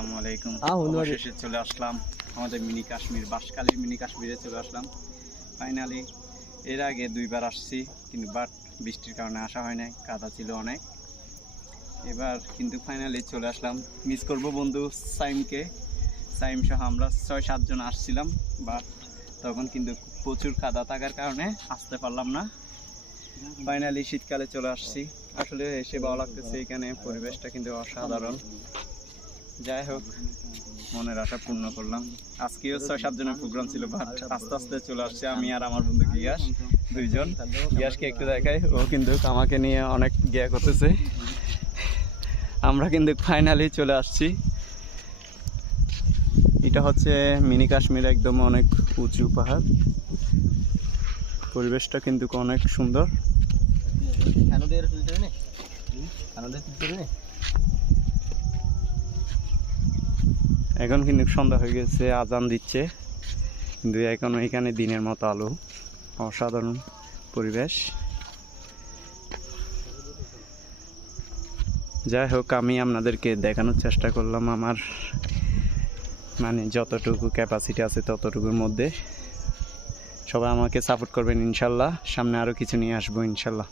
আসসালামু আলাইকুম। অবশেষে চলে আসলাম আমাদের মিনি কাশ্মীর, বাঁশখালীর মিনি কাশ্মীরে চলে আসলাম ফাইনালি। এর আগে দুইবার আসছি কিন্তু বৃষ্টির কারণে আসা হয় নাই, কাদা ছিল অনেক। এবার কিন্তু ফাইনালি চলে আসলাম। মিস করব বন্ধু সাইম সহ আমরা 6-7 জন আসছিলাম, বাট তখন কিন্তু প্রচুর কাদা থাকার কারণে আসতে পারলাম না। ফাইনালি শীতকালে চলে আসছি। আসলে এসে ভালো লাগতেছে, এখানে পরিবেশটা কিন্তু অসাধারণ। যাই হোক, মনের আশা পূর্ণ করলাম। আজকেও 6-7 জনের প্রোগ্রাম ছিল, বাট আস্তে আস্তে চলে আসছে আমি আর আমার বন্ধু গিয়াস, দুইজন। গিয়াসকে একটু দেখাই, ও কিন্তু আমাকে নিয়ে অনেক গিয়া করতেছে। আমরা কিন্তু ফাইনালি চলে আসছি। এটা হচ্ছে মিনি কাশ্মীর, একদম অনেক উঁচু পাহাড়। পরিবেশটা কিন্তু অনেক সুন্দর। এখন কিন্তু সন্ধ্যা হয়ে গেছে, আজান দিচ্ছে, কিন্তু এখন এখানে দিনের মতো আলো। অসাধারণ পরিবেশ। যাই হোক, আমি আপনাদেরকে দেখানোর চেষ্টা করলাম আমার যতটুকু ক্যাপাসিটি আছে ততটুকুর মধ্যে। সবাই আমাকে সাপোর্ট করবেন ইনশাল্লাহ। সামনে আরও কিছু নিয়ে আসবো ইনশাল্লাহ।